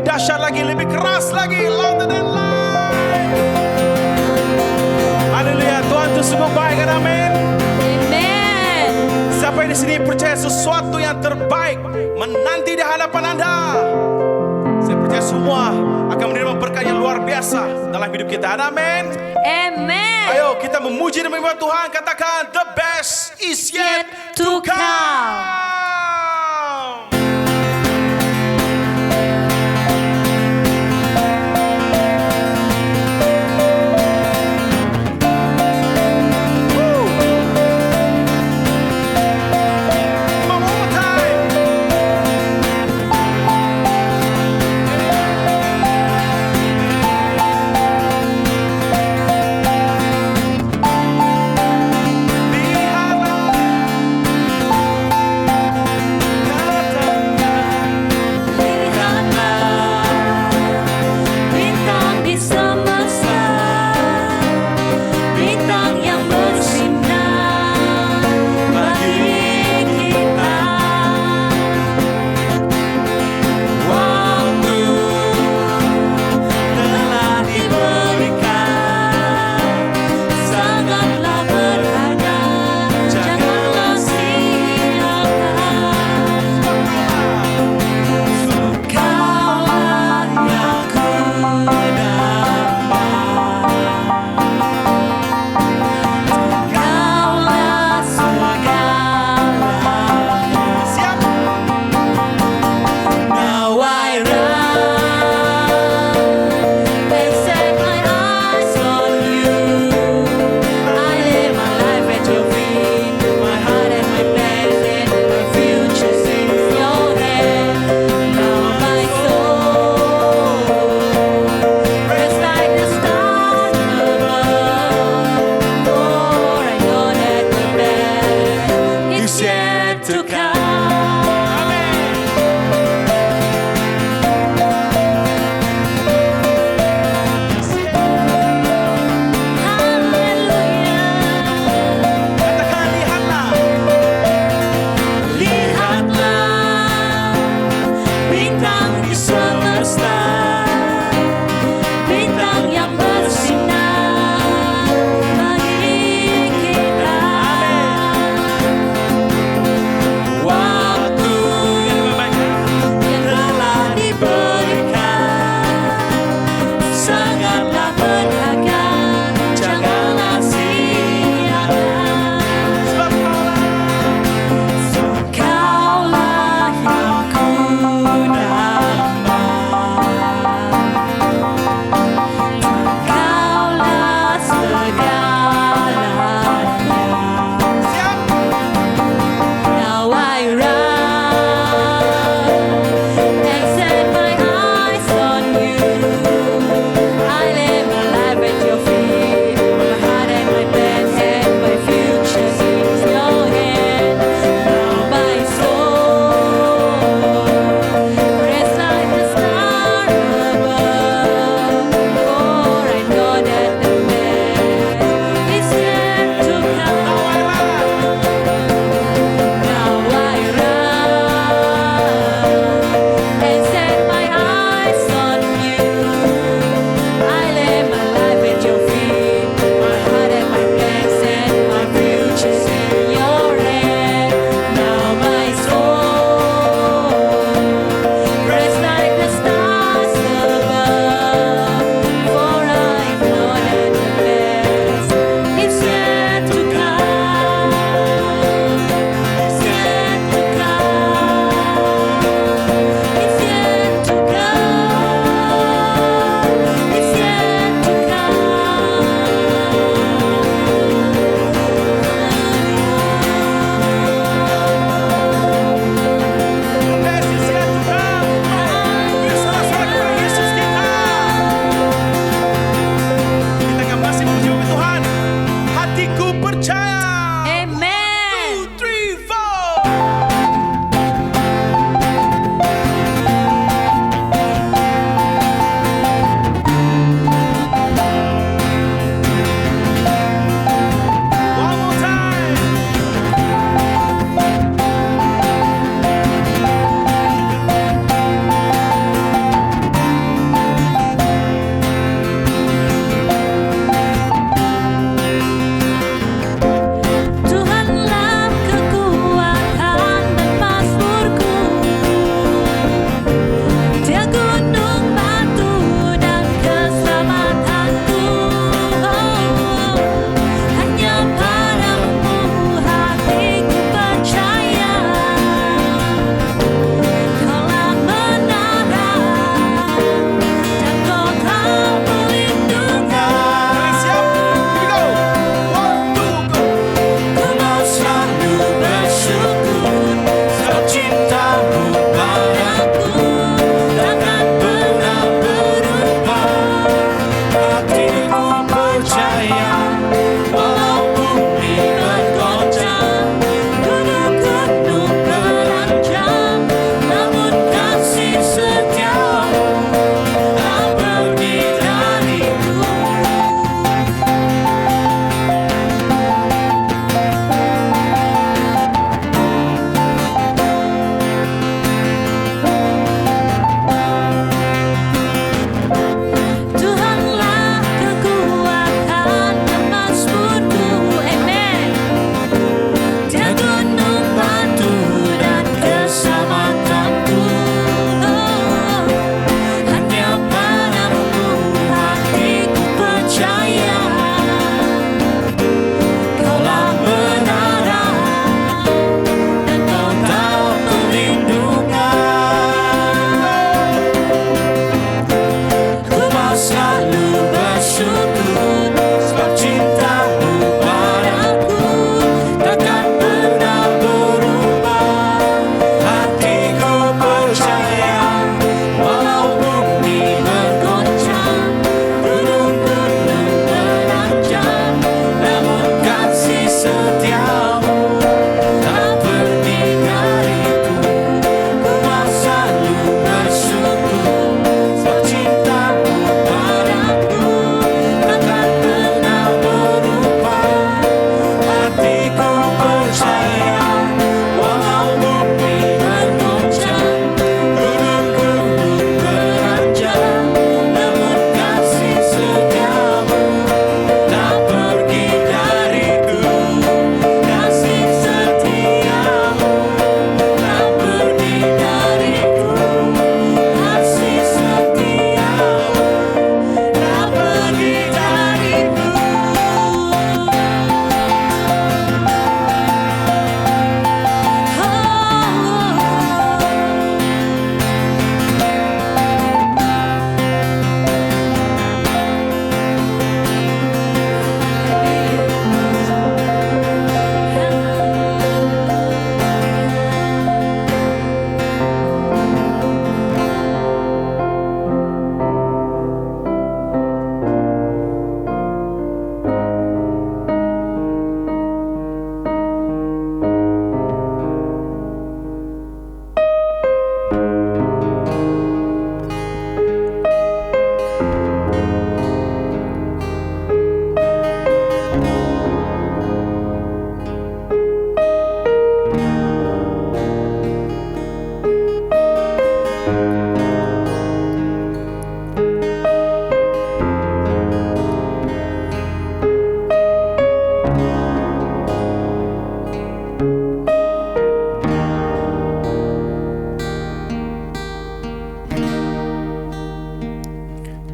lebih dahsyat lagi, lebih keras lagi, louder than life. Haleluya, Tuhan itu sungguh baik kan, amin. Amen. Siapa yang di sini percaya sesuatu yang terbaik menanti di hadapan Anda? Saya percaya semua akan menerima berkat yang luar biasa dalam hidup kita. Amin. Amen. Ayo kita memuji dan menyembah Tuhan. Katakan, the best is yet to come.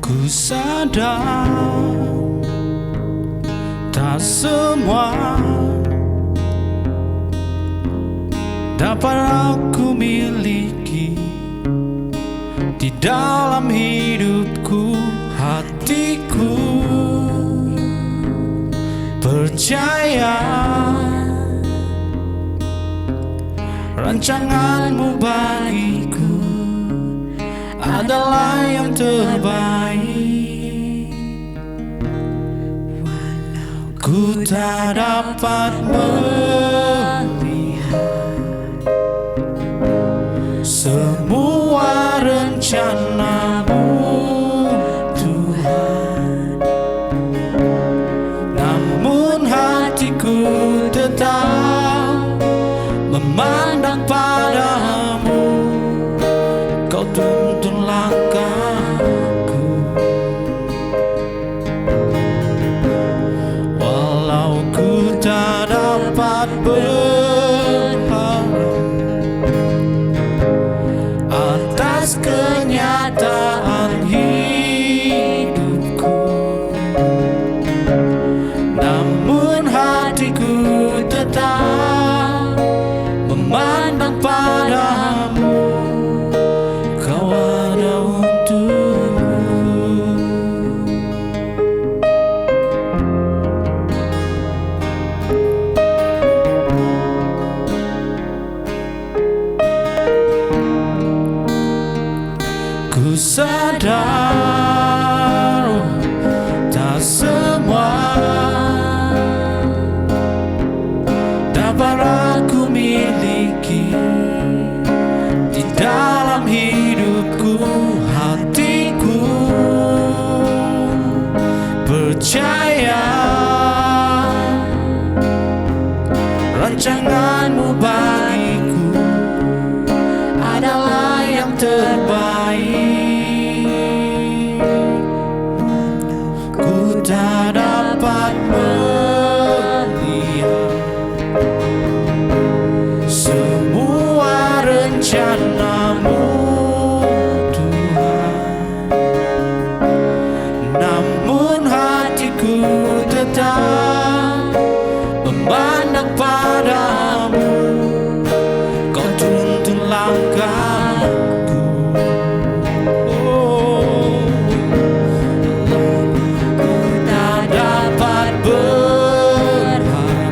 Ku sadar tak semua dapat aku miliki di dalam hidupku. Hatiku percaya rancanganmu bagiku adalah yang terbaik. Ku tak dapat melihat semua rencanamu, Tuhan, namun hatiku tetap memandang padamu. Kau tuntun langkahku, walau ku tak dapat berharap atas kenyataan hidupku, namun hatiku tetap memandang padamu. Kau ada untukku. Ku sadar tak semua dapat aku miliki di dalam hidupku. Hatiku percaya rancanganmu bagiku adalah yang terbaik. Ku tak dapat melihat semua rencanamu, Tuhan, namun hatiku tetap memandang padamu. Kau tuntun langkahku. Ku tak dapat berharap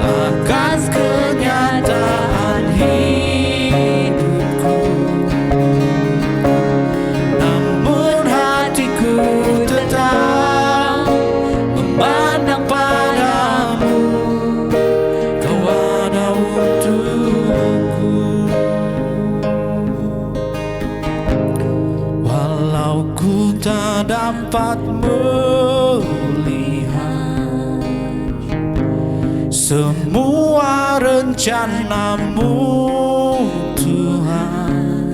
atas kenyataan hidupku, namun hatiku tetap memandang padamu. Kau ada untukku, walau ku tak dapat melihat semua rencanamu, Tuhan,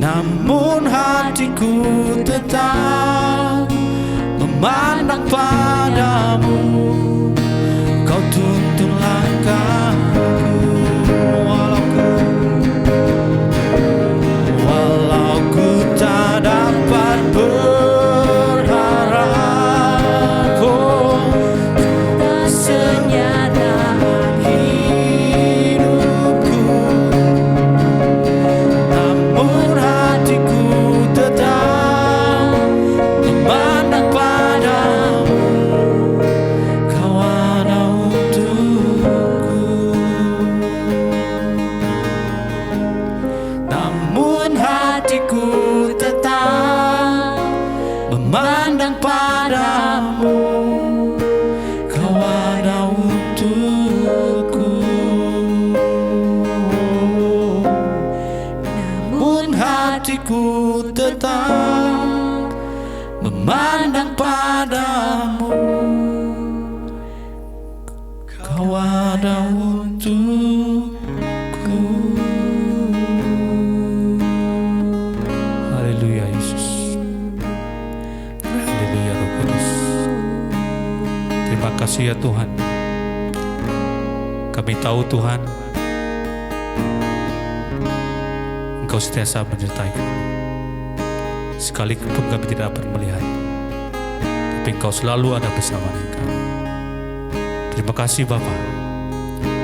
namun hatiku tetap memandang padamu. Kau tuntun langkahku, walau ku tak dapat berharap atas kenyataan hidupku, namun hatiku tetap memandang padamu. Kau ada untukku, namun hatiku tetap memandang padamu. Kau ada untukku, namun hatiku tetap memandang padamu. Kau ada untukku. Haleluya Yesus. Haleluya Roh Kudus. Terima kasih ya Tuhan. Kami tahu Tuhan, Engkau sentiasa menyertai kami. Sekalipun kami tidak dapat melihat, tapi Engkau selalu ada bersama dengan kami. Terima kasih Bapa.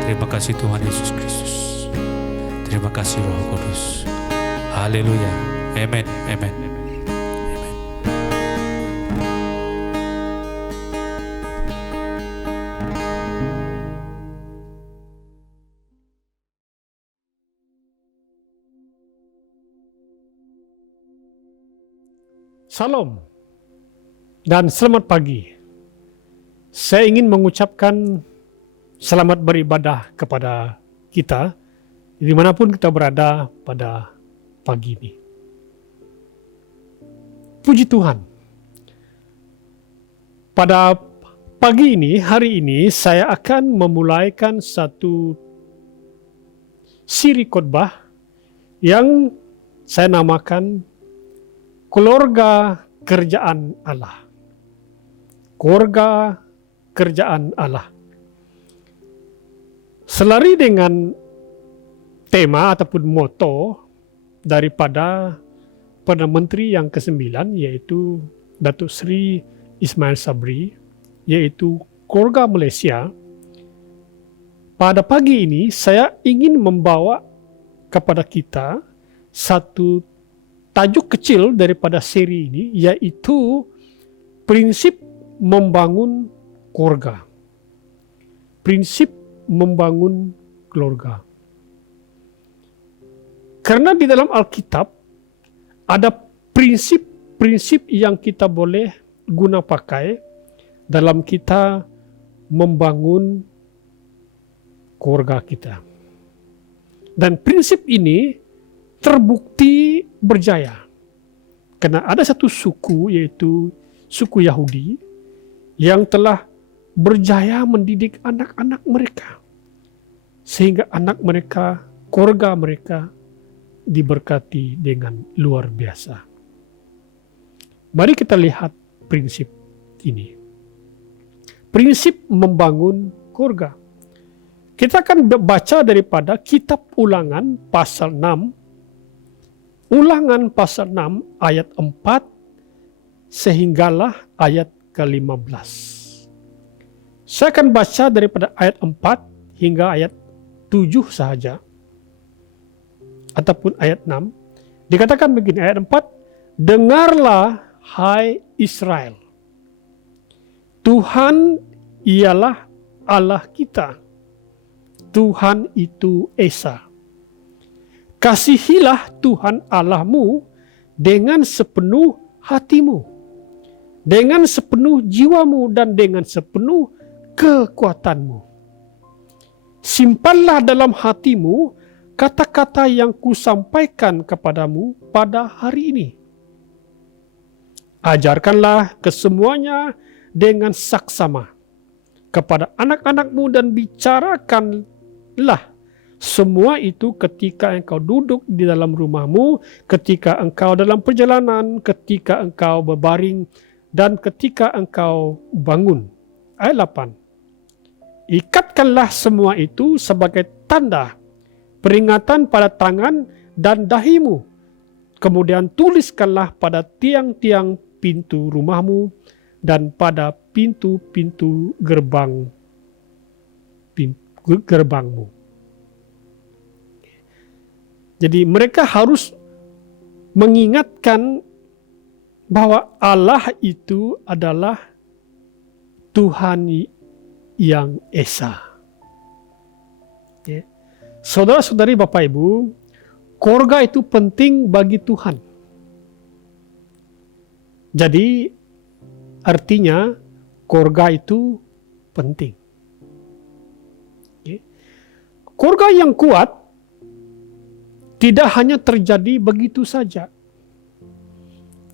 Terima kasih Tuhan Yesus Kristus. Terima kasih Roh Kudus. Haleluya. Amen. Amen. Amen. Salam dan selamat pagi. Saya ingin mengucapkan selamat beribadah kepada kita dimanapun kita berada pada pagi ini. Puji Tuhan. Pada pagi ini, hari ini saya akan memulaikan satu siri khotbah yang saya namakan Keluarga Kerjaan Allah. Keluarga Kerjaan Allah. Selari dengan tema ataupun moto daripada Perdana Menteri yang ke-9, yaitu Datuk Seri Ismail Sabri, yaitu Keluarga Malaysia. Pada pagi ini saya ingin membawa kepada kita satu tajuk kecil daripada seri ini, yaitu prinsip membangun keluarga. Prinsip membangun keluarga. Karena di dalam Alkitab ada prinsip-prinsip yang kita boleh guna pakai dalam kita membangun keluarga kita. Dan prinsip ini terbukti berjaya. Karena ada satu suku, yaitu suku Yahudi, yang telah berjaya mendidik anak-anak mereka. Sehingga anak mereka, keluarga mereka, diberkati dengan luar biasa. Mari kita lihat prinsip ini. Prinsip membangun keluarga. Kita akan baca daripada kitab Ulangan pasal 6, Ulangan pasal 6 ayat 4 sehinggalah ayat ke-15. Saya akan baca daripada ayat 4 hingga ayat 7 sahaja. Ataupun ayat 6. Dikatakan begini, ayat 4. Dengarlah hai Israel. Tuhan ialah Allah kita. Tuhan itu Esa. Kasihilah Tuhan Allahmu dengan sepenuh hatimu, dengan sepenuh jiwamu dan dengan sepenuh kekuatanmu. Simpanlah dalam hatimu kata-kata yang kusampaikan kepadamu pada hari ini. Ajarkanlah kesemuanya dengan saksama kepada anak-anakmu dan bicarakanlah semua itu ketika engkau duduk di dalam rumahmu, ketika engkau dalam perjalanan, ketika engkau berbaring, dan ketika engkau bangun. Ayat 8. Ikatkanlah semua itu sebagai tanda peringatan pada tangan dan dahimu. Kemudian tuliskanlah pada tiang-tiang pintu rumahmu dan pada pintu-pintu gerbangmu. Jadi mereka harus mengingatkan bahwa Allah itu adalah Tuhan yang Esa. Saudara-saudari, Bapak Ibu, keluarga itu penting bagi Tuhan. Jadi artinya keluarga itu penting. Keluarga yang kuat tidak hanya terjadi begitu saja.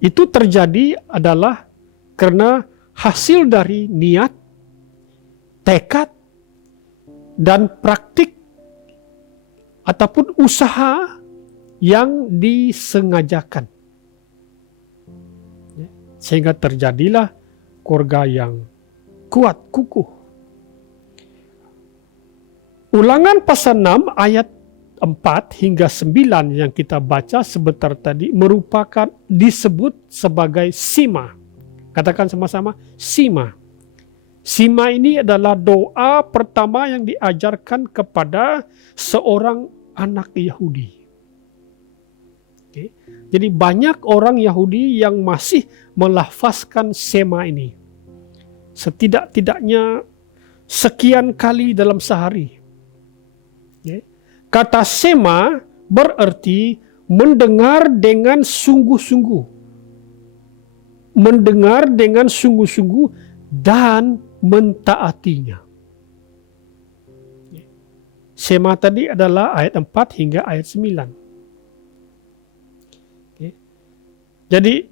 Itu terjadi adalah karena hasil dari niat, tekad, dan praktik ataupun usaha yang disengajakan. Sehingga terjadilah keluarga yang kuat, kukuh. Ulangan pasal 6 ayat 4 hingga 9 yang kita baca sebentar tadi merupakan disebut sebagai sima. Katakan sama-sama, sima. Sima ini adalah doa pertama yang diajarkan kepada seorang anak Yahudi. Okay. Jadi banyak orang Yahudi yang masih melafazkan sema ini. Setidak-tidaknya sekian kali dalam sehari. Okay. Kata sema berarti mendengar dengan sungguh-sungguh. Mendengar dengan sungguh-sungguh dan mentaatinya. Sema tadi adalah ayat 4 hingga ayat 9. Jadi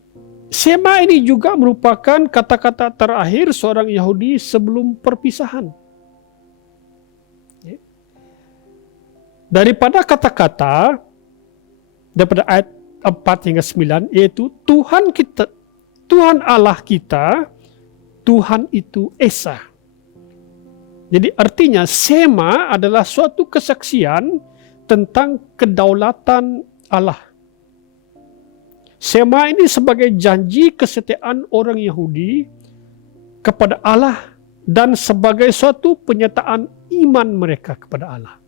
sema ini juga merupakan kata-kata terakhir seorang Yahudi sebelum perpisahan. Daripada kata-kata daripada ayat 4 hingga 9 yaitu Tuhan kita, Tuhan Allah kita, Tuhan itu Esa. Jadi artinya sema adalah suatu kesaksian tentang kedaulatan Allah. Sema ini sebagai janji kesetiaan orang Yahudi kepada Allah dan sebagai suatu penyataan iman mereka kepada Allah.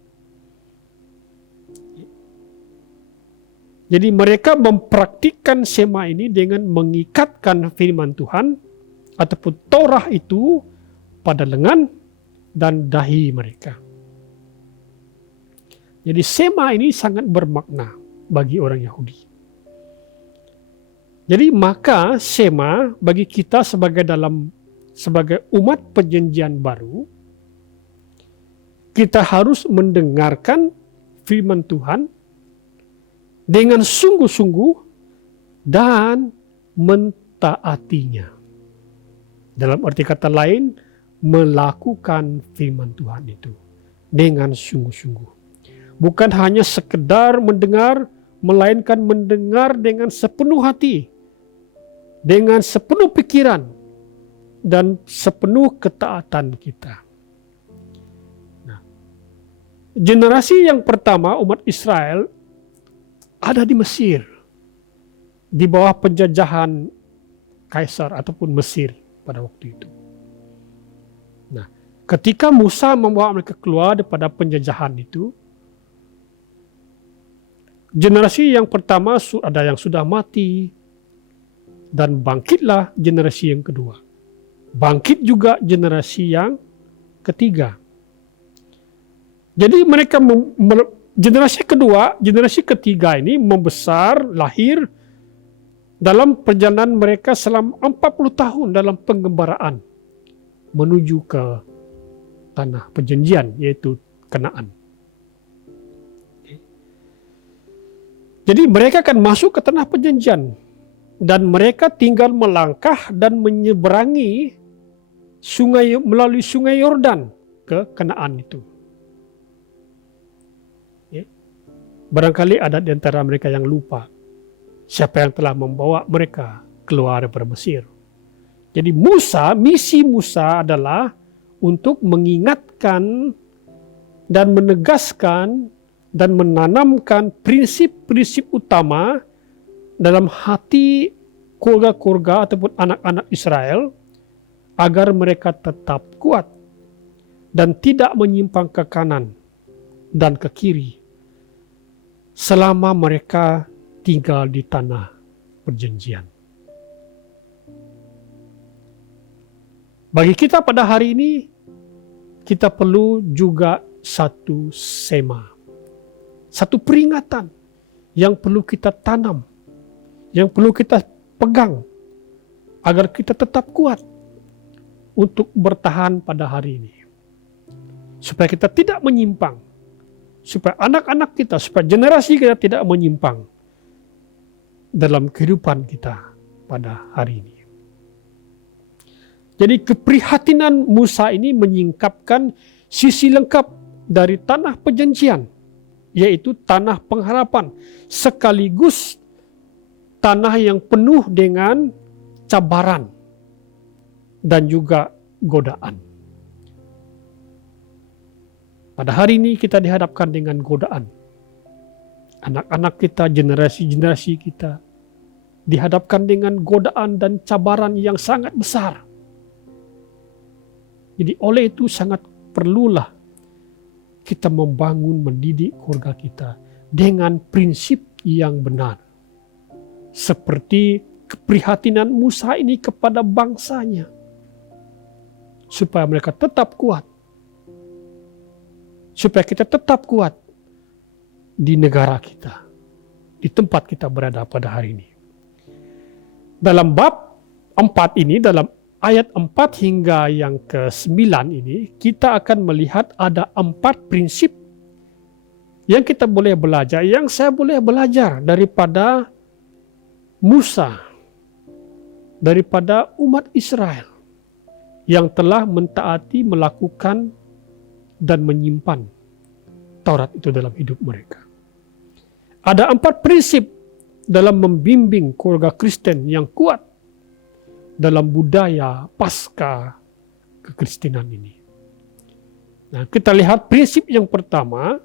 Jadi mereka mempraktikkan sema ini dengan mengikatkan firman Tuhan ataupun Torah itu pada lengan dan dahi mereka. Jadi sema ini sangat bermakna bagi orang Yahudi. Jadi maka sema bagi kita sebagai umat perjanjian baru, kita harus mendengarkan firman Tuhan dengan sungguh-sungguh dan mentaatinya. Dalam arti kata lain, melakukan firman Tuhan itu dengan sungguh-sungguh. Bukan hanya sekedar mendengar, melainkan mendengar dengan sepenuh hati, dengan sepenuh pikiran, dan sepenuh ketaatan kita. Nah, generasi yang pertama umat Israel ada di Mesir, di bawah penjajahan Kaisar ataupun Mesir pada waktu itu. Nah, ketika Musa membawa mereka keluar daripada penjajahan itu, generasi yang pertama ada yang sudah mati, dan bangkitlah generasi yang kedua. Bangkit juga generasi yang ketiga. Jadi mereka generasi kedua, generasi ketiga ini membesar, lahir dalam perjalanan mereka selama 40 tahun dalam penggembaraan menuju ke tanah perjanjian, yaitu Kanaan. Jadi mereka akan masuk ke tanah perjanjian dan mereka tinggal melangkah dan menyeberangi sungai melalui sungai Yordan ke Kanaan itu. Barangkali ada di antara mereka yang lupa siapa yang telah membawa mereka keluar dari Mesir. Jadi misi Musa adalah untuk mengingatkan dan menegaskan dan menanamkan prinsip-prinsip utama dalam hati keluarga-keluarga ataupun anak-anak Israel agar mereka tetap kuat dan tidak menyimpang ke kanan dan ke kiri selama mereka tinggal di tanah perjanjian. Bagi kita pada hari ini, kita perlu juga satu sema, satu peringatan yang perlu kita tanam, yang perlu kita pegang agar kita tetap kuat untuk bertahan pada hari ini. Supaya kita tidak menyimpang, supaya anak-anak kita, supaya generasi kita tidak menyimpang dalam kehidupan kita pada hari ini. Jadi keprihatinan Musa ini menyingkapkan sisi lengkap dari tanah perjanjian, yaitu tanah pengharapan, sekaligus tanah yang penuh dengan cabaran dan juga godaan. Pada hari ini kita dihadapkan dengan godaan. Anak-anak kita, generasi-generasi kita dihadapkan dengan godaan dan cabaran yang sangat besar. Jadi oleh itu sangat perlulah kita membangun, mendidik keluarga kita dengan prinsip yang benar. Seperti keprihatinan Musa ini kepada bangsanya. Supaya mereka tetap kuat. Supaya kita tetap kuat di negara kita. Di tempat kita berada pada hari ini. Dalam bab 4 ini, dalam ayat 4 hingga yang ke-9 ini, kita akan melihat ada 4 prinsip yang kita boleh belajar, yang saya boleh belajar daripada Musa, daripada umat Israel yang telah mentaati, melakukan, dan menyimpan Taurat itu dalam hidup mereka. Ada 4 prinsip dalam membimbing keluarga Kristen yang kuat dalam budaya pasca kekristenan ini. Nah, kita lihat prinsip yang pertama,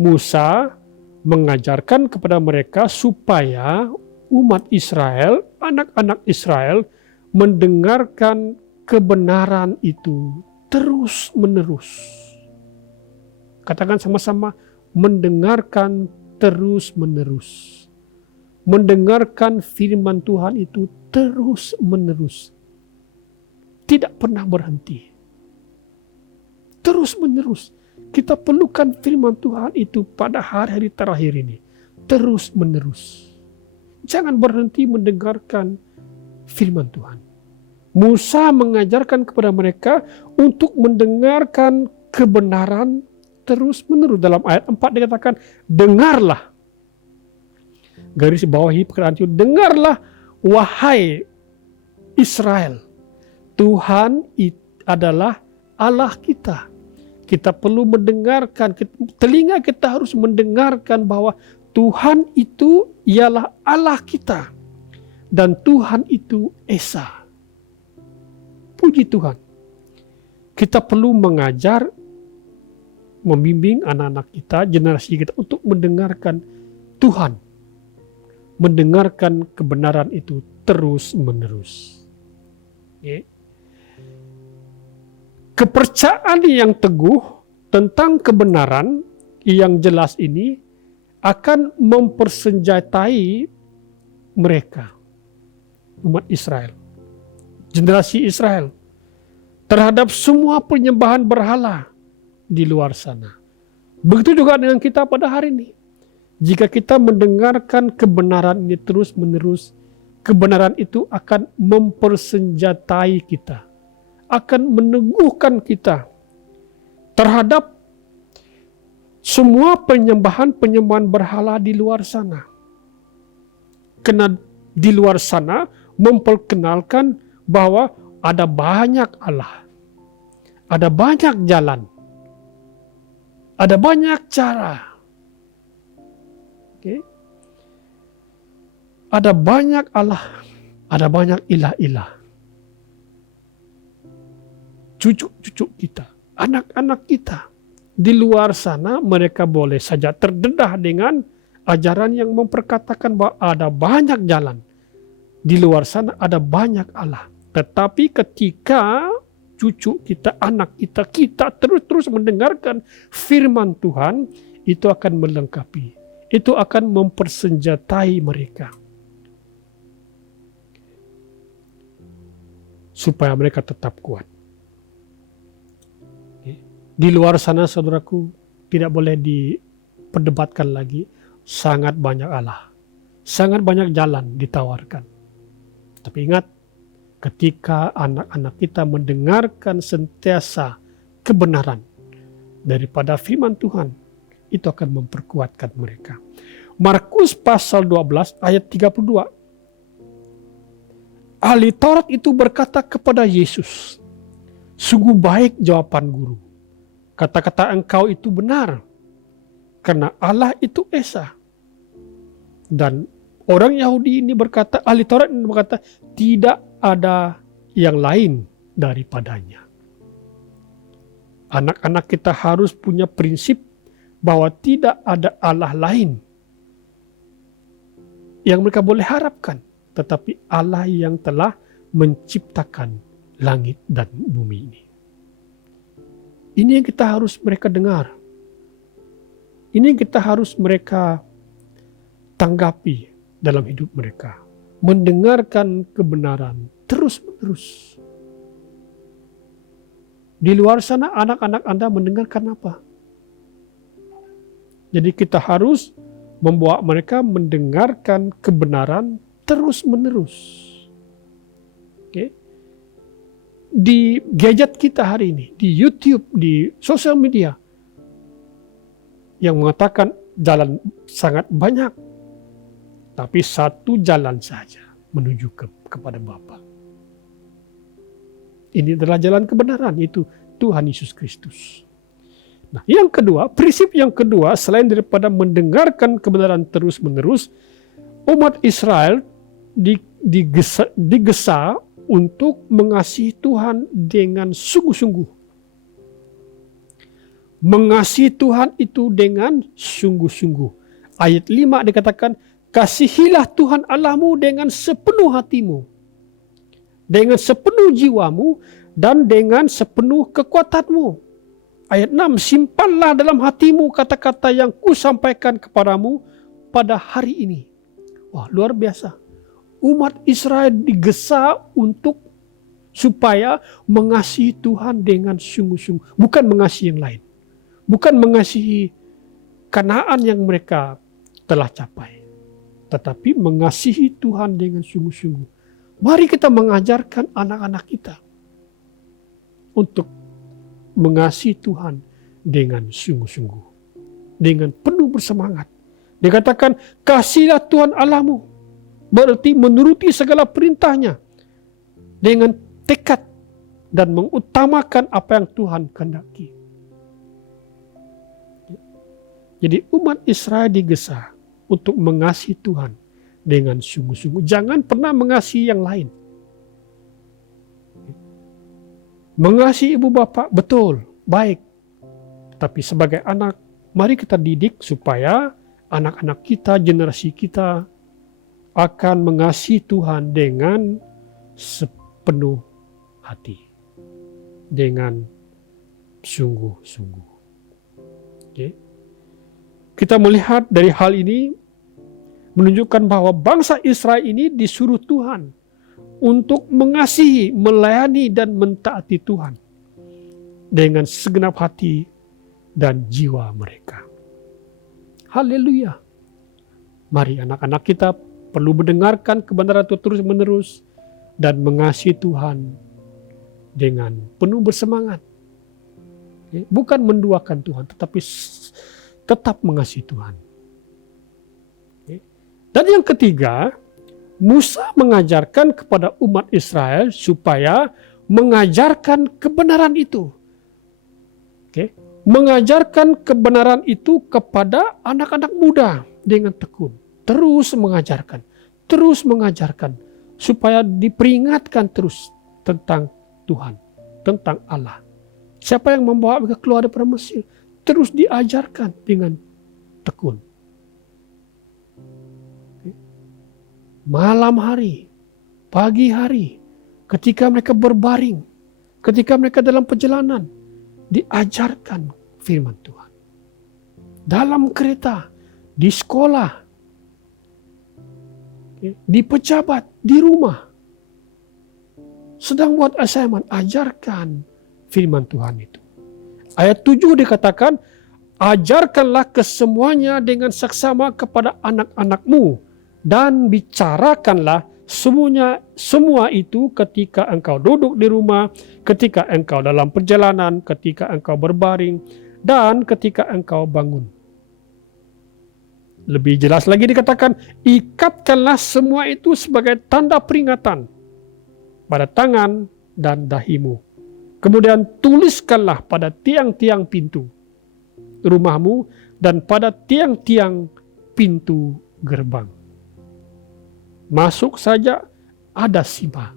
Musa mengajarkan kepada mereka supaya umat Israel, anak-anak Israel, mendengarkan kebenaran itu terus-menerus. Katakan sama-sama, mendengarkan terus-menerus. Mendengarkan firman Tuhan itu terus-menerus. Tidak pernah berhenti. Terus-menerus. Kita perlukan firman Tuhan itu pada hari-hari terakhir ini. Terus-menerus. Jangan berhenti mendengarkan firman Tuhan. Musa mengajarkan kepada mereka untuk mendengarkan kebenaran terus-menerus. Dalam ayat 4 dikatakan, dengarlah. Garis bawahi perkataan itu, dengarlah wahai Israel. Tuhan adalah Allah kita. Kita perlu mendengarkan, telinga kita harus mendengarkan bahwa Tuhan itu ialah Allah kita. Dan Tuhan itu Esa. Puji Tuhan. Kita perlu mengajar, membimbing anak-anak kita, generasi kita untuk mendengarkan Tuhan. Mendengarkan kebenaran itu terus-menerus. Okay. Kepercayaan yang teguh tentang kebenaran yang jelas ini akan mempersenjatai mereka, umat Israel, generasi Israel, terhadap semua penyembahan berhala di luar sana. Begitu juga dengan kita pada hari ini. Jika kita mendengarkan kebenaran ini terus-menerus, kebenaran itu akan mempersenjatai kita, akan meneguhkan kita terhadap semua penyembahan-penyembahan berhala di luar sana. Karena di luar sana memperkenalkan bahwa ada banyak Allah, ada banyak jalan, ada banyak cara. Okay. Ada banyak Allah, ada banyak ilah-ilah. Cucu-cucu kita, anak-anak kita, di luar sana mereka boleh saja terdedah dengan ajaran yang memperkatakan bahwa ada banyak jalan. Di luar sana ada banyak Allah. Tetapi ketika cucu kita, anak kita terus-terus mendengarkan firman Tuhan, itu akan melengkapi. Itu akan mempersenjatai mereka. Supaya mereka tetap kuat. Di luar sana, saudaraku, tidak boleh diperdebatkan lagi. Sangat banyak Allah. Sangat banyak jalan ditawarkan. Tapi ingat, ketika anak-anak kita mendengarkan sentiasa kebenaran daripada firman Tuhan, itu akan memperkuatkan mereka. Markus pasal 12 ayat 32. Ahli Taurat itu berkata kepada Yesus, "Sungguh baik jawaban guru. Kata-kata engkau itu benar, karena Allah itu Esa." Dan orang Yahudi ini berkata, ahli Taurat ini berkata, tidak ada yang lain daripadanya. Anak-anak kita harus punya prinsip bahwa tidak ada Allah lain yang mereka boleh harapkan, tetapi Allah yang telah menciptakan langit dan bumi ini. Ini yang kita harus mereka dengar. Ini yang kita harus mereka tanggapi dalam hidup mereka. Mendengarkan kebenaran terus-menerus. Di luar sana anak-anak Anda mendengarkan apa? Jadi kita harus membawa mereka mendengarkan kebenaran terus-menerus. Oke? Di gadget kita hari ini, di YouTube, di sosial media, yang mengatakan jalan sangat banyak, tapi satu jalan saja menuju kepada Bapa. Ini adalah jalan kebenaran, yaitu Tuhan Yesus Kristus. Nah, yang kedua, prinsip yang kedua, selain daripada mendengarkan kebenaran terus-menerus, umat Israel digesa untuk mengasihi Tuhan dengan sungguh-sungguh. Mengasihi Tuhan itu dengan sungguh-sungguh. Ayat 5 dikatakan, kasihilah Tuhan Allahmu dengan sepenuh hatimu, dengan sepenuh jiwamu, dan dengan sepenuh kekuatanmu. Ayat 6, simpanlah dalam hatimu kata-kata yang kusampaikan kepadamu pada hari ini. Wah, luar biasa. Umat Israel digesa untuk supaya mengasihi Tuhan dengan sungguh-sungguh. Bukan mengasihi yang lain. Bukan mengasihi Kanaan yang mereka telah capai. Tetapi mengasihi Tuhan dengan sungguh-sungguh. Mari kita mengajarkan anak-anak kita untuk mengasihi Tuhan dengan sungguh-sungguh. Dengan penuh bersemangat. Dikatakan, kasihilah Tuhan Allahmu. Berarti menuruti segala perintahnya dengan tekad dan mengutamakan apa yang Tuhan kehendaki. Jadi umat Israel digesa untuk mengasihi Tuhan dengan sungguh-sungguh. Jangan pernah mengasihi yang lain. Mengasihi ibu bapa, betul, baik. Tapi sebagai anak, mari kita didik supaya anak-anak kita, generasi kita, akan mengasihi Tuhan dengan sepenuh hati. Dengan sungguh-sungguh. Okay. Kita melihat dari hal ini, menunjukkan bahwa bangsa Israel ini disuruh Tuhan untuk mengasihi, melayani, dan mentaati Tuhan. Dengan segenap hati dan jiwa mereka. Haleluya. Mari anak-anak kita perlu mendengarkan kebenaran itu terus-menerus dan mengasihi Tuhan dengan penuh bersemangat. Bukan menduakan Tuhan, tetapi tetap mengasihi Tuhan. Dan yang ketiga, Musa mengajarkan kepada umat Israel supaya mengajarkan kebenaran itu. Mengajarkan kebenaran itu kepada anak-anak muda dengan tekun. Terus mengajarkan, supaya diperingatkan terus tentang Tuhan, tentang Allah. Siapa yang membawa mereka keluar dari Mesir, terus diajarkan dengan tekun. Malam hari, pagi hari, ketika mereka berbaring, ketika mereka dalam perjalanan, diajarkan firman Tuhan. Dalam kereta, di sekolah, di pejabat, di rumah. Sedang buat assignment, ajarkan firman Tuhan itu. Ayat 7 dikatakan, ajarkanlah kesemuanya dengan saksama kepada anak-anakmu, dan bicarakanlah semua itu ketika engkau duduk di rumah, ketika engkau dalam perjalanan, ketika engkau berbaring, dan ketika engkau bangun. Lebih jelas lagi dikatakan, ikatkanlah semua itu sebagai tanda peringatan pada tangan dan dahimu. Kemudian tuliskanlah pada tiang-tiang pintu rumahmu dan pada tiang-tiang pintu gerbang. Masuk saja, ada sima.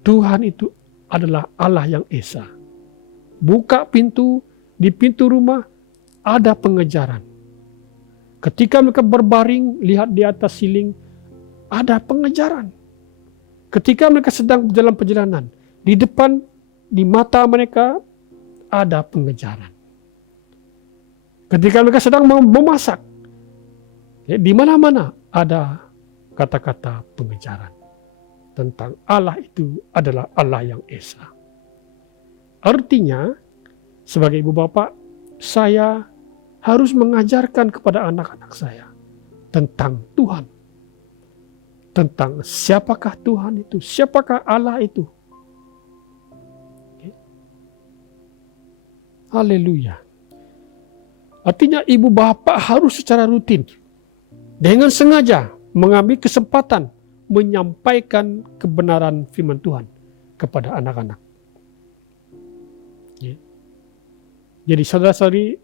Tuhan itu adalah Allah yang esa. Buka pintu, di pintu rumah ada pengejaran. Ketika mereka berbaring, lihat di atas siling, ada pengejaran. Ketika mereka sedang dalam perjalanan, di depan, di mata mereka, ada pengejaran. Ketika mereka sedang memasak, di mana-mana ada kata-kata pengejaran tentang Allah itu adalah Allah yang Esa. Artinya, sebagai ibu bapak, saya harus mengajarkan kepada anak-anak saya tentang Tuhan. Tentang siapakah Tuhan itu, siapakah Allah itu. Haleluya. Artinya ibu bapak harus secara rutin, dengan sengaja mengambil kesempatan menyampaikan kebenaran firman Tuhan kepada anak-anak. Jadi saudara-saudari,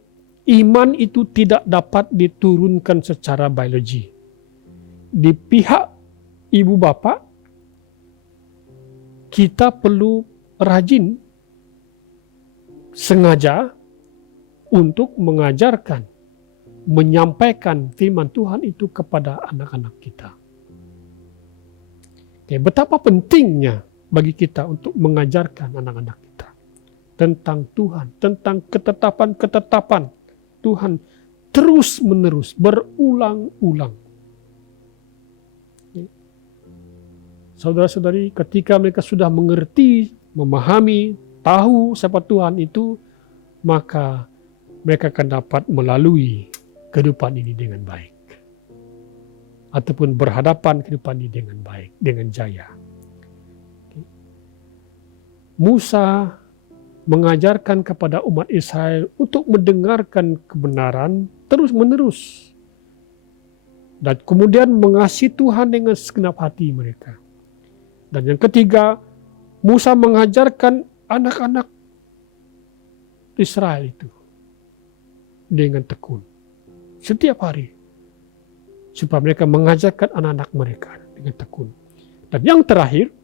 iman itu tidak dapat diturunkan secara biologi. Di pihak ibu bapak, kita perlu rajin, sengaja untuk mengajarkan, menyampaikan firman Tuhan itu kepada anak-anak kita. Betapa pentingnya bagi kita untuk mengajarkan anak-anak kita tentang Tuhan, tentang ketetapan-ketetapan Tuhan terus-menerus, berulang-ulang. Saudara-saudari, ketika mereka sudah mengerti, memahami, tahu siapa Tuhan itu, maka mereka akan dapat melalui kehidupan ini dengan baik. Ataupun berhadapan kehidupan ini dengan baik, dengan jaya. Musa mengajarkan kepada umat Israel untuk mendengarkan kebenaran terus-menerus. Dan kemudian mengasihi Tuhan dengan segenap hati mereka. Dan yang ketiga, Musa mengajarkan anak-anak Israel itu dengan tekun setiap hari, supaya mereka mengajarkan anak-anak mereka dengan tekun. Dan yang terakhir,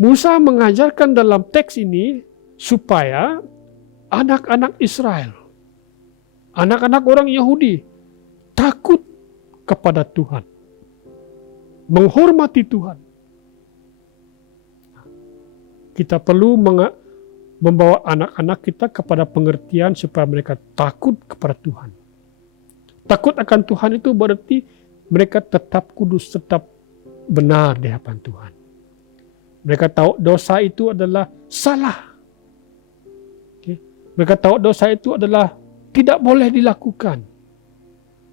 Musa mengajarkan dalam teks ini supaya anak-anak Israel, anak-anak orang Yahudi takut kepada Tuhan, menghormati Tuhan. Kita perlu membawa anak-anak kita kepada pengertian supaya mereka takut kepada Tuhan. Takut akan Tuhan itu berarti mereka tetap kudus, tetap benar di hadapan Tuhan. Mereka tahu dosa itu adalah salah. Mereka tahu dosa itu adalah tidak boleh dilakukan.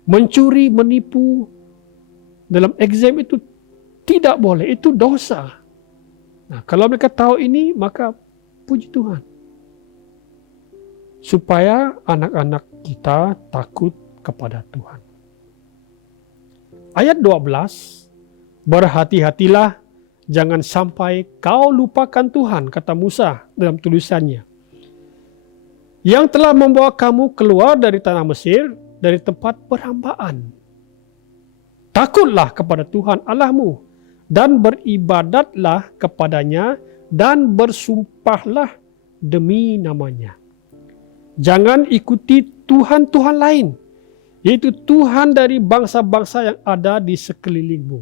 Mencuri, menipu dalam exam itu tidak boleh, itu dosa. Nah, kalau mereka tahu ini, maka puji Tuhan. Supaya anak-anak kita takut kepada Tuhan. Ayat 12, berhati-hatilah, jangan sampai kau lupakan Tuhan, kata Musa dalam tulisannya, yang telah membawa kamu keluar dari tanah Mesir, dari tempat perhambaan. Takutlah kepada Tuhan Allahmu, dan beribadatlah kepadanya, dan bersumpahlah demi namanya. Jangan ikuti Tuhan-Tuhan lain, yaitu Tuhan dari bangsa-bangsa yang ada di sekelilingmu.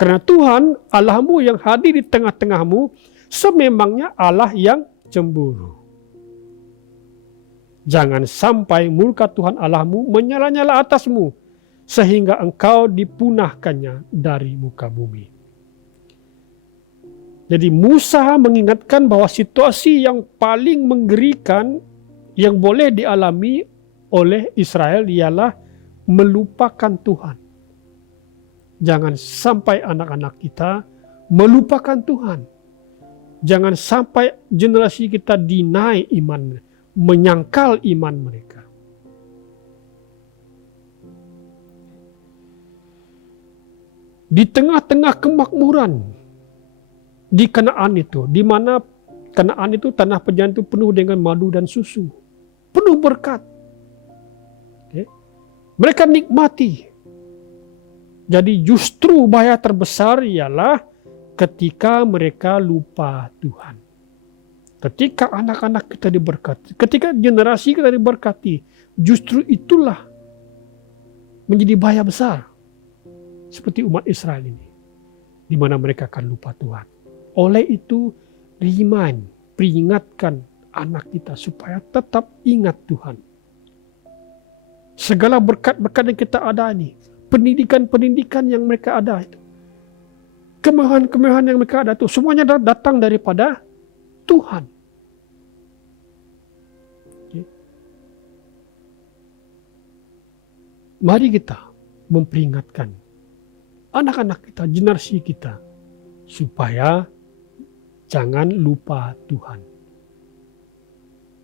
Karena Tuhan Allahmu yang hadir di tengah-tengahmu, sememangnya Allah yang cemburu. Jangan sampai murka Tuhan Allahmu menyala-nyala atasmu, sehingga engkau dipunahkannya dari muka bumi. Jadi Musa mengingatkan bahwa situasi yang paling menggerikan yang boleh dialami oleh Israel ialah melupakan Tuhan. Jangan sampai anak-anak kita melupakan Tuhan. Jangan sampai generasi kita deny iman, menyangkal iman mereka. Di tengah-tengah kemakmuran di Kanaan itu, di mana Kanaan itu tanah perjanjian itu penuh dengan madu dan susu, penuh berkat. Mereka nikmati. Jadi justru bahaya terbesar ialah ketika mereka lupa Tuhan. Ketika anak-anak kita diberkati, ketika generasi kita diberkati, justru itulah menjadi bahaya besar. Seperti umat Israel ini, di mana mereka akan lupa Tuhan. Oleh itu, peringatkan anak kita supaya tetap ingat Tuhan. Segala berkat-berkat yang kita ada ini, pendidikan-pendidikan yang mereka ada itu, kemewahan-kemewahan yang mereka ada itu, semuanya datang daripada Tuhan. Mari kita memperingatkan anak-anak kita, generasi kita, supaya jangan lupa Tuhan.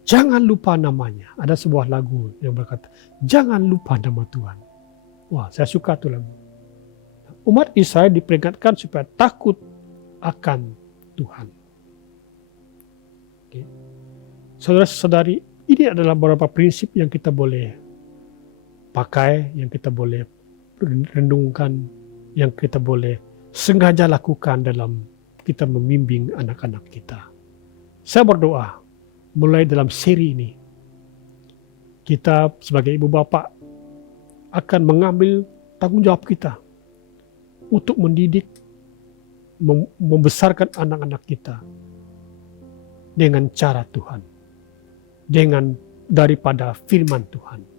Jangan lupa namanya. Ada sebuah lagu yang berkata, jangan lupa nama Tuhan. Wah, saya suka tuh lagu. Umat Israel diperingatkan supaya takut akan Tuhan. Oke. Saudara-saudari, ini adalah beberapa prinsip yang kita boleh pakai, yang kita boleh renungkan, yang kita boleh sengaja lakukan dalam kita membimbing anak-anak kita. Saya berdoa, mulai dalam seri ini, kita sebagai ibu bapak akan mengambil tanggung jawab kita untuk mendidik, membesarkan anak-anak kita dengan cara Tuhan, dengan daripada firman Tuhan.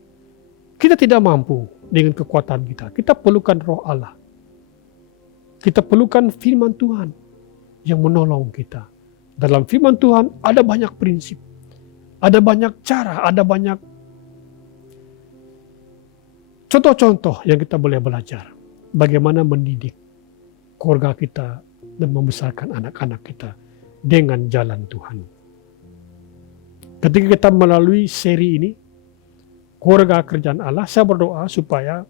Kita tidak mampu dengan kekuatan kita. Kita perlukan Roh Allah. Kita perlukan firman Tuhan yang menolong kita. Dalam firman Tuhan ada banyak prinsip, ada banyak cara, ada banyak contoh-contoh yang kita boleh belajar. Bagaimana mendidik keluarga kita dan membesarkan anak-anak kita dengan jalan Tuhan. Ketika kita melalui seri ini, keluarga kerjaan Allah, saya berdoa supaya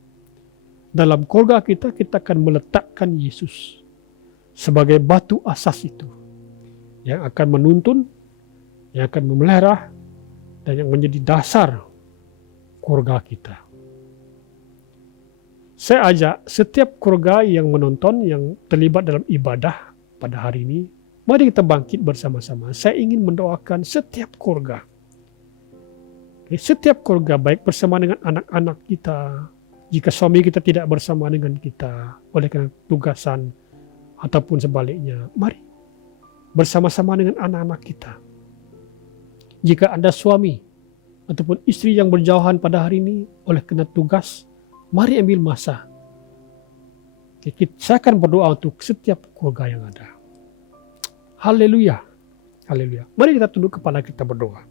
dalam keluarga kita, kita akan meletakkan Yesus sebagai batu asas itu, yang akan menuntun, yang akan memelihara, dan yang menjadi dasar keluarga kita. Saya ajak setiap keluarga yang menonton, yang terlibat dalam ibadah pada hari ini, mari kita bangkit bersama-sama. Saya ingin mendoakan setiap keluarga. Setiap keluarga, baik bersama dengan anak-anak kita, jika suami kita tidak bersama dengan kita oleh karena tugasan ataupun sebaliknya, mari bersama-sama dengan anak-anak kita. Jika Anda suami ataupun istri yang berjauhan pada hari ini oleh karena tugas, mari ambil masa. Saya akan berdoa untuk setiap keluarga yang ada. Haleluya. Haleluya. Mari kita tunduk kepala kita berdoa.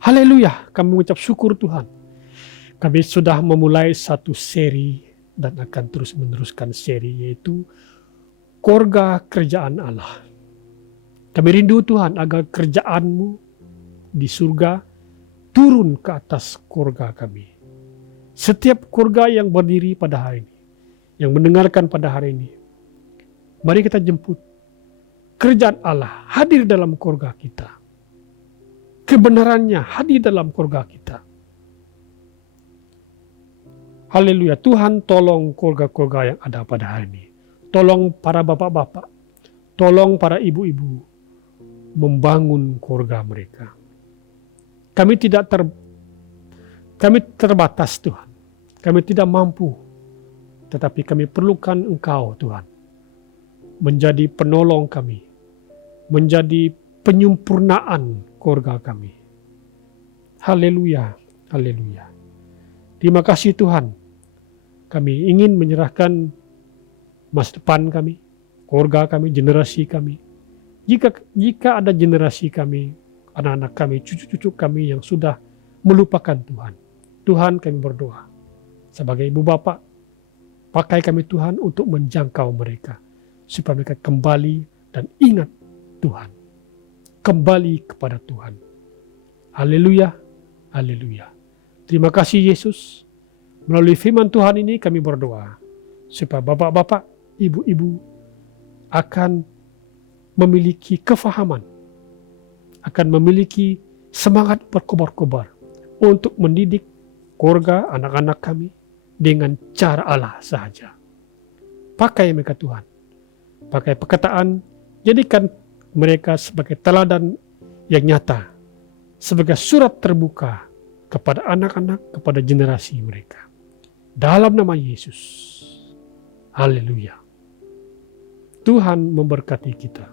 Haleluya, kami mengucap syukur Tuhan. Kami sudah memulai satu seri dan akan terus meneruskan seri, yaitu keluarga kerjaan Allah. Kami rindu Tuhan agar kerjaan-Mu di surga turun ke atas keluarga kami. Setiap keluarga yang berdiri pada hari ini, yang mendengarkan pada hari ini, mari kita jemput kerjaan Allah hadir dalam keluarga kita. Kebenarannya hadir dalam keluarga kita. Haleluya, Tuhan tolong keluarga-keluarga yang ada pada hari ini. Tolong para bapak-bapak, tolong para ibu-ibu membangun keluarga mereka. Kami terbatas Tuhan. Kami tidak mampu, tetapi kami perlukan Engkau Tuhan. Menjadi penolong kami, menjadi penyempurnaan keluarga kami. Haleluya, haleluya. Terima kasih Tuhan. Kami ingin menyerahkan masa depan kami, keluarga kami, generasi kami. Jika ada generasi kami, anak-anak kami, cucu-cucu kami yang sudah melupakan Tuhan, Tuhan kami berdoa. Sebagai ibu bapak, pakai kami Tuhan untuk menjangkau mereka, supaya mereka kembali dan ingat Tuhan. Kembali kepada Tuhan. Haleluya, haleluya. Terima kasih Yesus. Melalui firman Tuhan ini kami berdoa, supaya bapak-bapak, ibu-ibu akan memiliki kefahaman, akan memiliki semangat berkobar-kobar untuk mendidik keluarga anak-anak kami dengan cara Allah sahaja. Pakai mereka Tuhan. Pakai perkataan, jadikan mereka sebagai teladan yang nyata, sebagai surat terbuka kepada anak-anak, kepada generasi mereka. Dalam nama Yesus. Haleluya. Tuhan memberkati kita.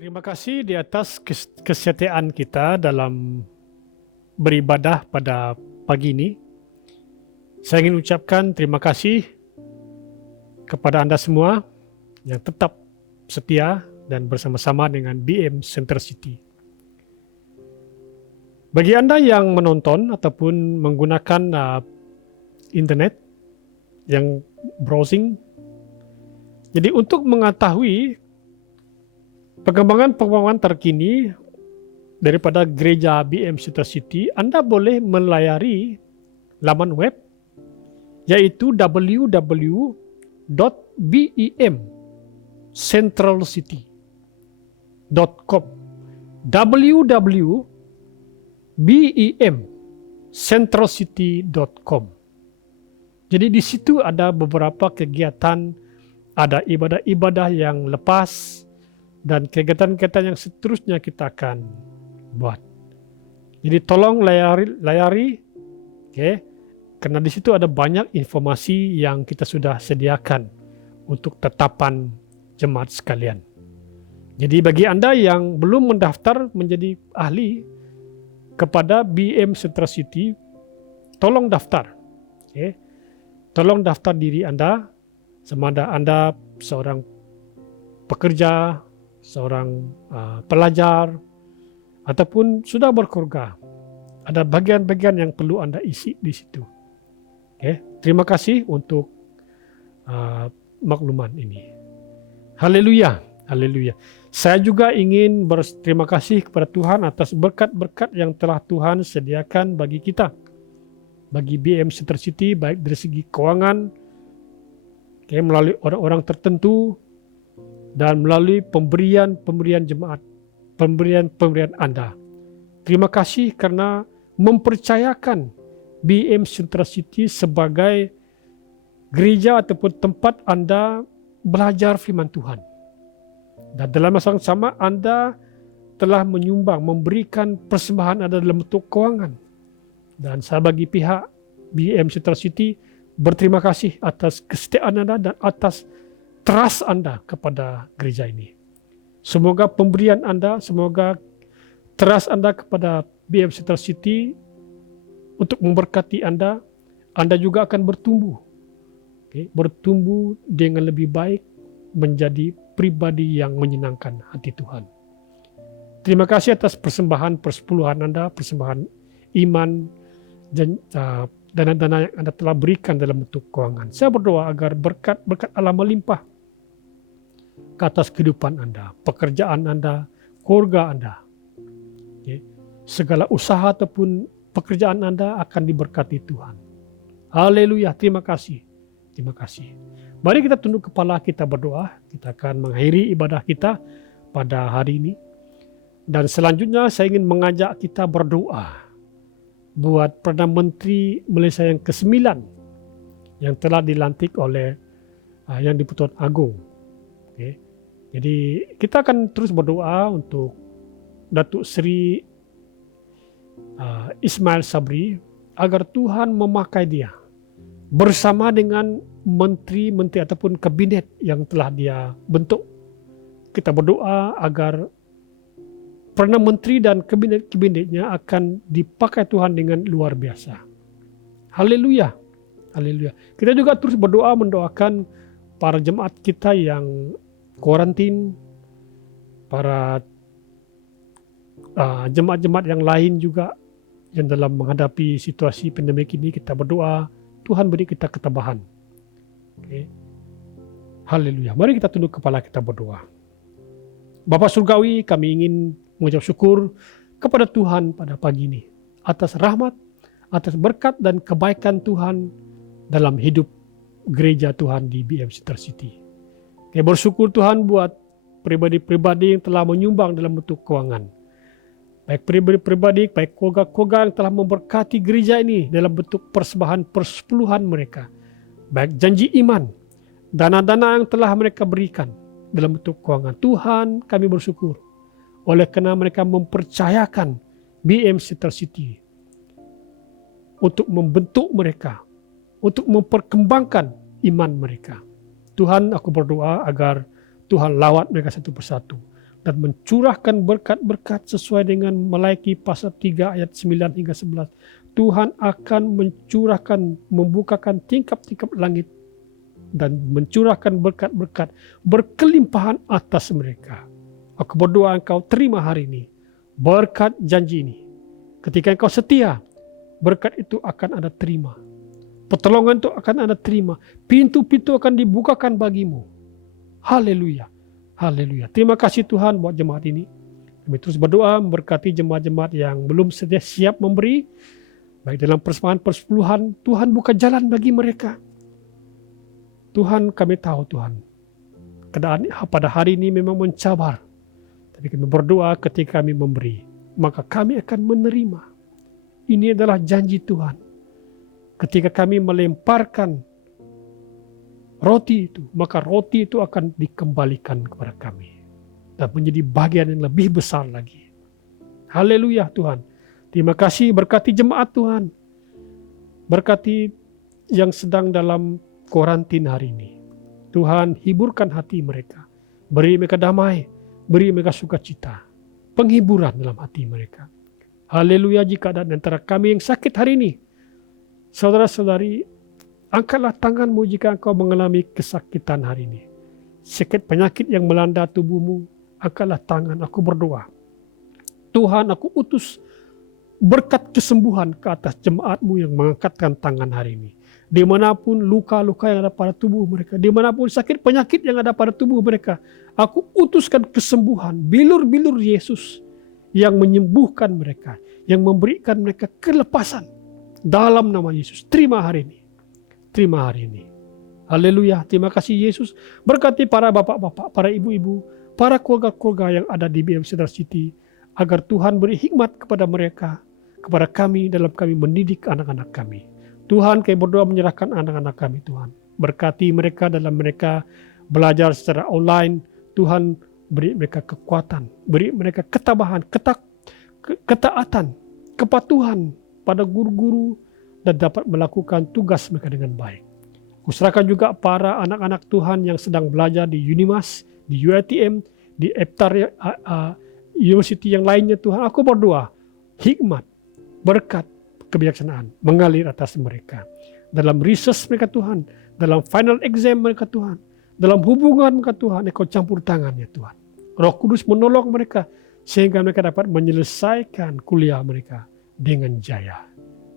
Terima kasih di atas kesetiaan kita dalam beribadah pada pagi ini. Saya ingin ucapkan terima kasih kepada Anda semua yang tetap setia dan bersama-sama dengan BM Center City. Bagi Anda yang menonton ataupun menggunakan internet, yang browsing, jadi untuk mengetahui perkembangan terkini daripada gereja BM Center City, Anda boleh melayari laman web yaitu www.bemcentralcity.com www.bemcentralcity.com. Jadi di situ ada beberapa kegiatan, ada ibadah-ibadah yang lepas, dan kegiatan-kegiatan yang seterusnya kita akan buat. Jadi tolong layari, okay? Karena di situ ada banyak informasi yang kita sudah sediakan untuk tetapan jemaat sekalian. Jadi bagi Anda yang belum mendaftar menjadi ahli kepada BM Center City, tolong daftar. Okay? Tolong daftar diri Anda, sama ada Anda seorang pekerja, seorang pelajar, ataupun sudah berkeluarga. Ada bagian-bagian yang perlu Anda isi di situ. Okay. Terima kasih untuk makluman ini. Haleluya, haleluya. Saya juga ingin berterima kasih kepada Tuhan atas berkat-berkat yang telah Tuhan sediakan bagi kita, bagi BM Center City, baik dari segi keuangan, okay, melalui orang-orang tertentu, dan melalui pemberian jemaat, pemberian Anda. Terima kasih karena mempercayakan BM Center City sebagai gereja ataupun tempat Anda belajar firman Tuhan. Dan dalam masa yang sama Anda telah menyumbang, memberikan persembahan Anda dalam bentuk keuangan. Dan saya bagi pihak BM Center City berterima kasih atas kesetiaan Anda dan atas trust Anda kepada gereja ini. Semoga pemberian Anda, semoga trust Anda kepada BM Center City untuk memberkati Anda juga akan bertumbuh. Okay? Bertumbuh dengan lebih baik, menjadi pribadi yang menyenangkan hati Tuhan. Terima kasih atas persembahan persepuluhan Anda, persembahan iman, dan dana-dana yang Anda telah berikan dalam bentuk keuangan. Saya berdoa agar berkat Allah melimpah ke atas kehidupan Anda, pekerjaan Anda, keluarga Anda. Okay. Segala usaha ataupun pekerjaan Anda akan diberkati Tuhan. Haleluya, terima kasih. Terima kasih. Mari kita tunduk kepala, kita berdoa. Kita akan mengakhiri ibadah kita pada hari ini. Dan selanjutnya saya ingin mengajak kita berdoa buat Perdana Menteri Malaysia yang ke-9 yang telah dilantik oleh Yang di-Pertuan Agong. Okay. Jadi kita akan terus berdoa untuk Datuk Seri Ismail Sabri agar Tuhan memakai dia bersama dengan menteri-menteri ataupun kabinet yang telah dia bentuk. Kita berdoa agar Perdana Menteri dan kabinet-kabinetnya akan dipakai Tuhan dengan luar biasa. Haleluya. Haleluya. Kita juga terus berdoa mendoakan para jemaat kita yang kuarantin, para jemaat-jemaat yang lain juga yang dalam menghadapi situasi pandemik ini. Kita berdoa Tuhan beri kita ketabahan. Okay. Haleluya. Mari kita tunduk kepala, kita berdoa. Bapa Surgawi, kami ingin mengucap syukur kepada Tuhan pada pagi ini atas rahmat, atas berkat dan kebaikan Tuhan dalam hidup gereja Tuhan di BM Center City. Kami bersyukur Tuhan buat pribadi-pribadi yang telah menyumbang dalam bentuk keuangan. Baik pribadi-pribadi, baik keluarga-keluarga yang telah memberkati gereja ini dalam bentuk persembahan persepuluhan mereka. baik janji iman, dana-dana yang telah mereka berikan dalam bentuk keuangan. Tuhan, kami bersyukur oleh karena mereka mempercayakan BM Center City untuk membentuk mereka, untuk memperkembangkan iman mereka. Tuhan, aku berdoa agar Tuhan lawat mereka satu persatu dan mencurahkan berkat-berkat sesuai dengan Malaiki pasal 3 ayat 9 hingga 11. Tuhan akan mencurahkan, membukakan tingkap-tingkap langit dan mencurahkan berkat-berkat berkelimpahan atas mereka. Aku berdoa engkau terima hari ini berkat janji ini. Ketika engkau setia, berkat itu akan ada terima. Pertolongan itu akan ada terima. Pintu-pintu akan dibukakan bagimu. Haleluya. Haleluya. Terima kasih Tuhan buat jemaat ini. Kami terus berdoa memberkati jemaat-jemaat yang belum siap memberi. Baik dalam persembahan persepuluhan, Tuhan buka jalan bagi mereka. Tuhan, kami tahu Tuhan, keadaan pada hari ini memang mencabar. Tapi kami berdoa ketika kami memberi, maka kami akan menerima. Ini adalah janji Tuhan. Ketika kami melemparkan roti itu, maka roti itu akan dikembalikan kepada kami dan menjadi bagian yang lebih besar lagi. Haleluya Tuhan. Terima kasih, berkati jemaat Tuhan. Berkati yang sedang dalam kuarantin hari ini. Tuhan, hiburkan hati mereka. Beri mereka damai, beri mereka sukacita, penghiburan dalam hati mereka. Haleluya. Jika ada antara kami yang sakit hari ini, saudara-saudari, angkatlah tanganmu jika engkau mengalami kesakitan hari ini. Sakit penyakit yang melanda tubuhmu, angkatlah tangan, aku berdoa. Tuhan, aku utus berkat kesembuhan ke atas jemaatmu yang mengangkatkan tangan hari ini. Dimanapun luka-luka yang ada pada tubuh mereka, dimanapun sakit penyakit yang ada pada tubuh mereka, aku utuskan kesembuhan, bilur-bilur Yesus yang menyembuhkan mereka, yang memberikan mereka kelepasan. Dalam nama Yesus, terima hari ini. Terima hari ini. Haleluya. Terima kasih Yesus. Berkati para bapak-bapak, para ibu-ibu, para keluarga-keluarga yang ada di BM Center City, agar Tuhan beri hikmat kepada mereka, kepada kami dalam kami mendidik anak-anak kami. Tuhan, kami berdoa menyerahkan anak-anak kami Tuhan. Berkati mereka dalam mereka belajar secara online. Tuhan, beri mereka kekuatan, beri mereka ketabahan, ketaatan, kepatuhan pada guru-guru dan dapat melakukan tugas mereka dengan baik. Kuserahkan juga para anak-anak Tuhan yang sedang belajar di Unimas, di UiTM, di EPTAR, university yang lainnya Tuhan. Aku berdoa, hikmat, berkat, kebijaksanaan mengalir atas mereka. Dalam research mereka Tuhan, dalam final exam mereka Tuhan, dalam hubungan mereka Tuhan, Engkau campur tangannya Tuhan. Roh Kudus menolong mereka sehingga mereka dapat menyelesaikan kuliah mereka dengan jaya.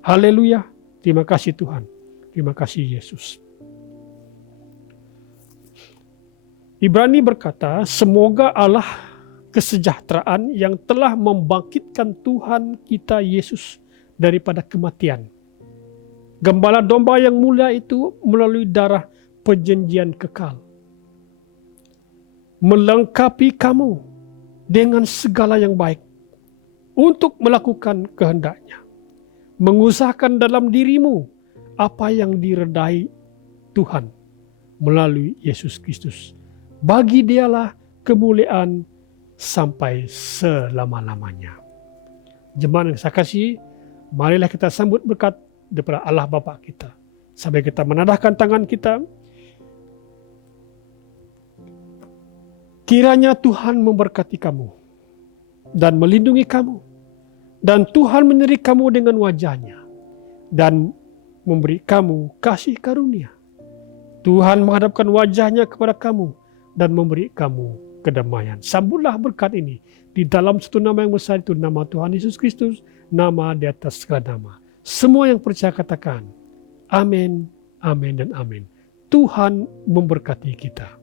Haleluya. Terima kasih Tuhan. Terima kasih Yesus. Ibrani berkata, semoga Allah kesejahteraan yang telah membangkitkan Tuhan kita Yesus daripada kematian, gembala domba yang mulia itu melalui darah perjanjian kekal, melengkapi kamu dengan segala yang baik untuk melakukan kehendaknya, mengusahakan dalam dirimu apa yang diredai Tuhan melalui Yesus Kristus. Bagi Dialah kemuliaan sampai selama-lamanya. Jemaat yang saya kasih, marilah kita sambut berkat daripada Allah Bapa kita. Sampai kita menadahkan tangan kita. Kiranya Tuhan memberkati kamu dan melindungi kamu. Dan Tuhan menyeri kamu dengan wajahnya dan memberi kamu kasih karunia. Tuhan menghadapkan wajahnya kepada kamu dan memberi kamu kedamaian. Sambutlah berkat ini di dalam satu nama yang besar, itu nama Tuhan Yesus Kristus, nama di atas segala nama. Semua yang percaya katakan amin, amin dan amin. Tuhan memberkati kita.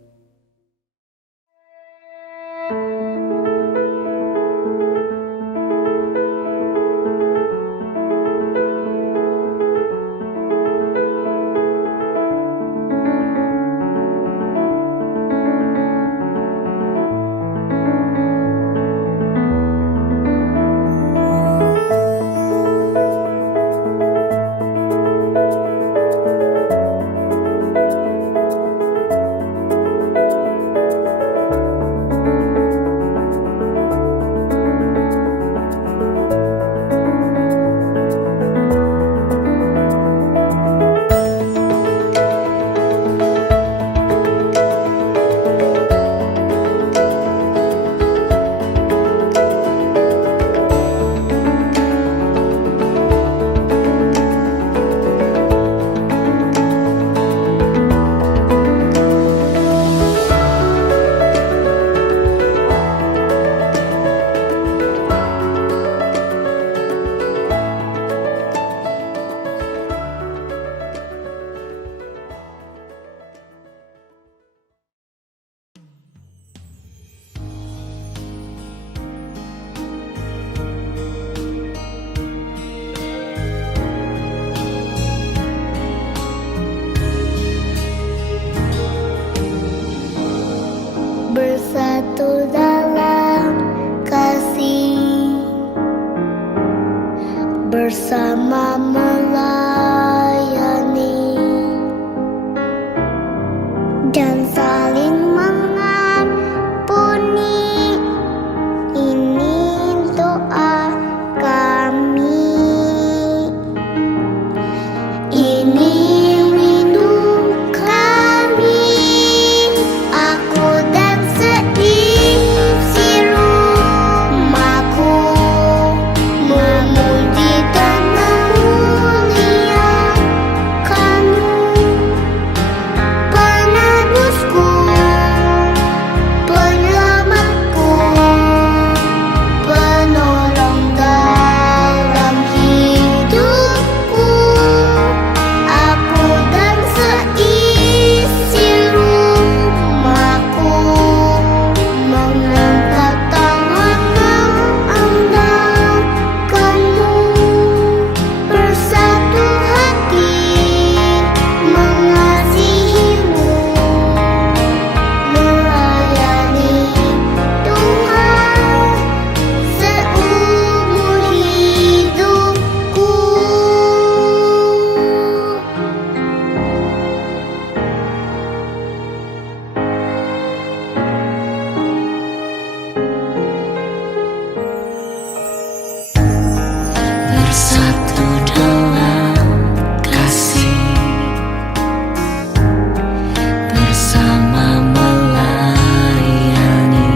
bersama melayani dan saling mengampuni. Ini doa kami. Ini rindu kami. Aku dan seisi rumahku memuji dan memuliakan-Mu, penebusku, penyelamatku, penolong dalam hidupku. Aku dan seisi rumahku mengangkat tangan mengandalkan-Mu, bersatu hati mengasihi-Mu, melayani Tuhan seumur hidupku. Bersatu dalam kasih, bersama melayani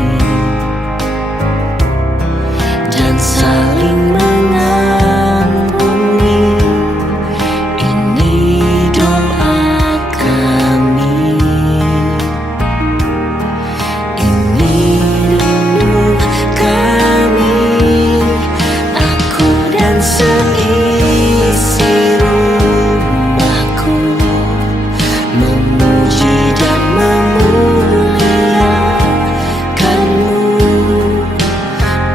dan saling mengampuni. Ini doa kami. Ini rindu kami. Aku dan seisi rumahku memuji dan memuliakan-Mu,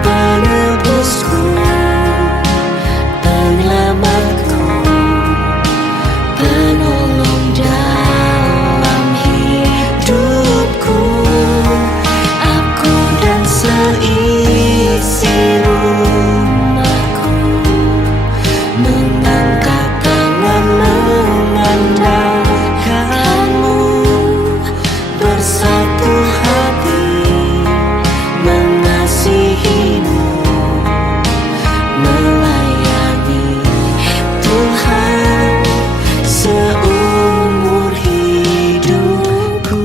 penebusku, penyelamatku, penolong dalam hidupku. Aku dan seisi rumahku mengangkat tangan mengandalkan-Mu, bersatu hati mengasihi-Mu, melayani Tuhan seumur hidupku.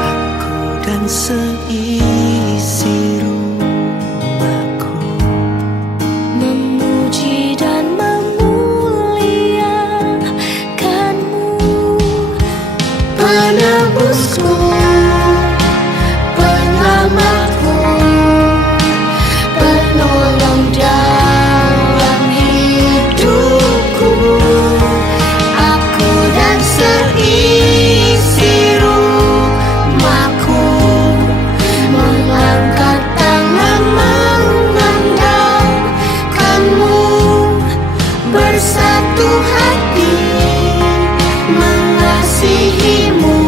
Aku dan seisi rumahku memuji dan memuliakan-Mu, penebusku, penyelamatku, penolong dalam hidupku. Aku dan seisi rumahku mengangkat tangan mengandalkan-Mu, bersatu hati mengasihi-Mu,